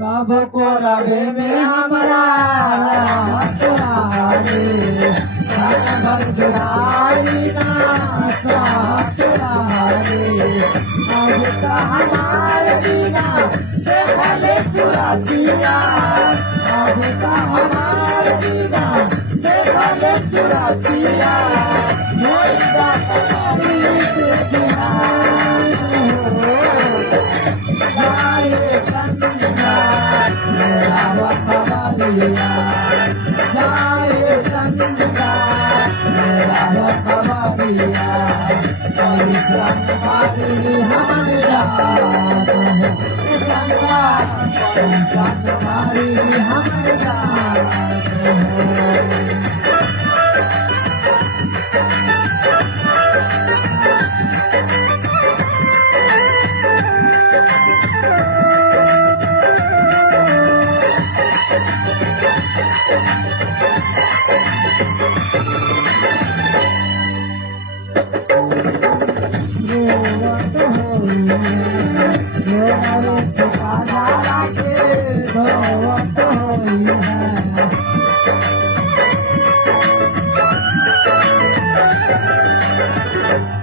कब को रवे में हमारा हसराए भर जुड़ाई ना सहसराए अब का हमारे बिना देखले सुरतिया अब का हमारे बिना देखले सुरतिया मोइदा करी के ध्यान जाए चंदा मेरा वफादारिया जाए चंदा मेरा वफादारिया कोई संपादी हमारा चंदा कोई संपादी हमारा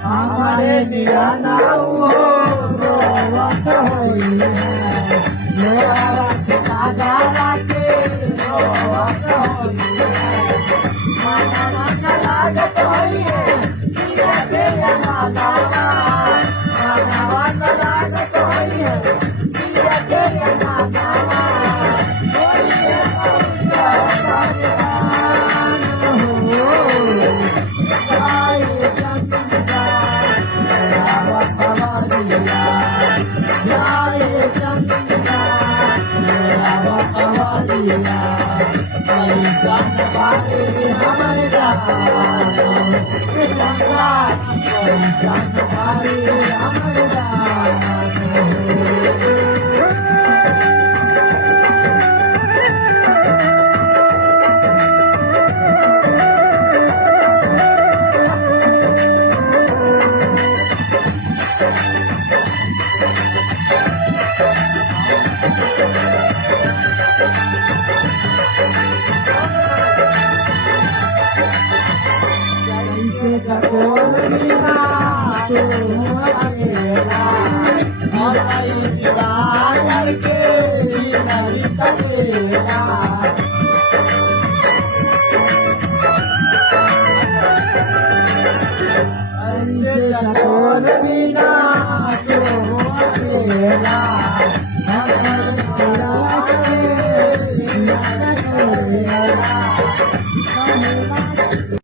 हमारे निराना हो रोवत होई है मेरा सादा के रोवत होई है माना माना लागत होई है तेरा तेरा माना माना माना लागत होई है तेरा तेरा माना होई है